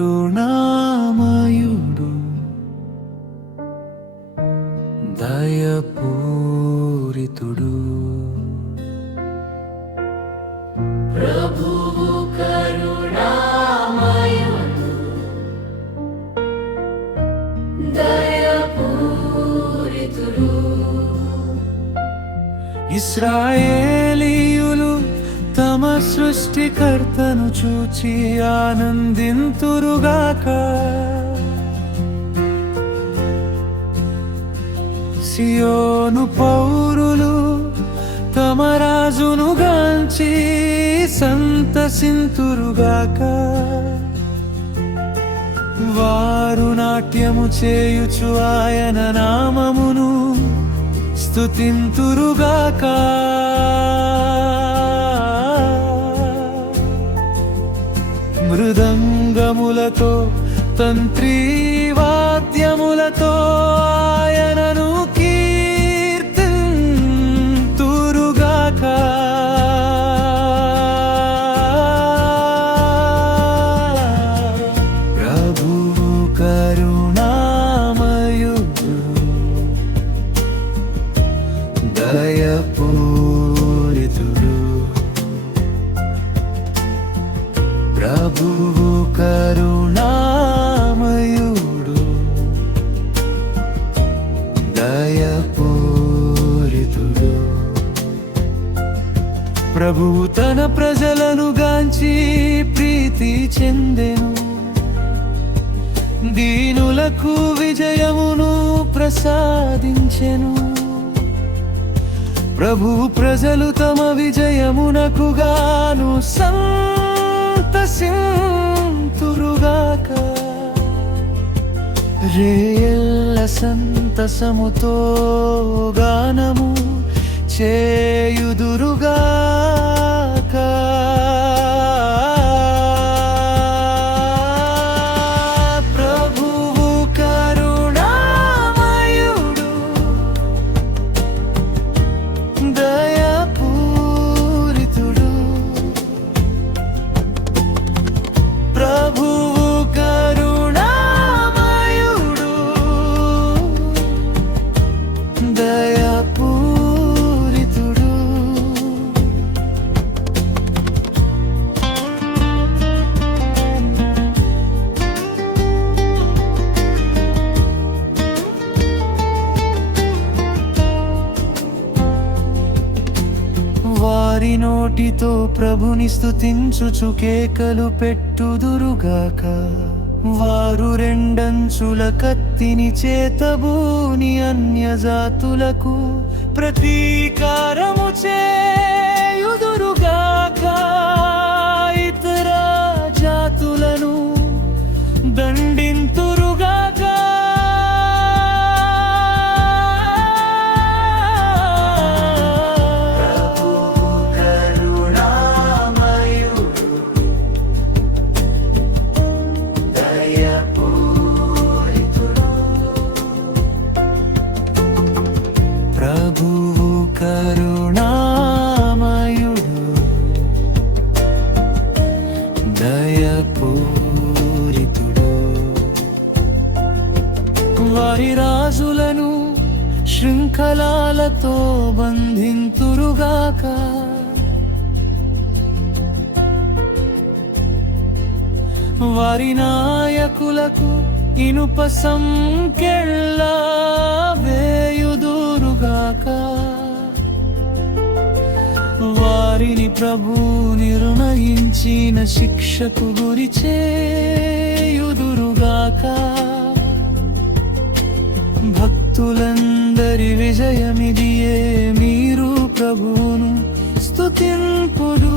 కరుణామయుడు దయపూరితుడు ప్రభువు కరుణామయుడు దయపూరితుడు ఇశ్రాయేలీయులు తమ సృష్టికర్తను చూచి ఆనందింతురుగాక సియోను పౌరులు తమ రాజును గాంచి సంతసింతురుగాక వారు నాట్యము చేయుచు ఆయన నామమును స్తుతింతురుగాక మృదంగములతో తంత్రీవాద్యములతో ఆయనను కీర్తింతురుగాక ప్రభువు కరుణామయుడు దయపూరితుడు ప్రభువు కరుణామయుడు దయపూరితుడు ప్రభువు తన ప్రజలను గాంచి ప్రీతి చెందెను దీనులకు విజయమును ప్రసాదించెను ప్రభు ప్రజలు తమ విజయమునకు గాను సంతసింతురుగాక రేయల్ల సంతసముతో గానము చేయుదురుగాక ప్రభువు కరుణామయుడు దయపూరితుడు ప్రభువు కరుణామయుడు దయపూరితుడు వారి నోటితో ప్రభుని స్తుతించుచు కేకలు పెట్టుదురుగాక వారు రెండంచుల కత్తిని చేతబూని అన్యజాతులకు ప్రతీకారము చేయుదురుగాక ఇతర జాతులను దండింతురుగాక ప్రభువు కరుణామయుడు దయపూరితుడు వారి రాజులను శృంఖలాలతో బంధింతురుగాక వారి నాయకులకు ఇనుప సంకెళ్ళ వేయుదురుగాక వారిని ప్రభు నిర్ణయించిన శిక్షకు గురి చేయుదురుగాక భక్తులందరి విజయమిదియే మీరు ప్రభువును స్తుతింపుడు